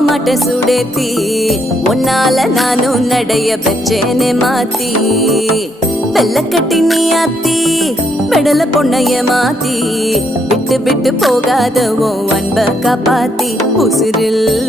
மாட்டேன் சுடேத்தி உன்னால நானும் நடைய பெற்றேனே மாத்தி வெள்ள கட்டி நீ ஆத்தி பெடல பொண்ணைய மாத்தி விட்டு விட்டு போகாத உன் அன்ப காப்பாத்தி உசிரில்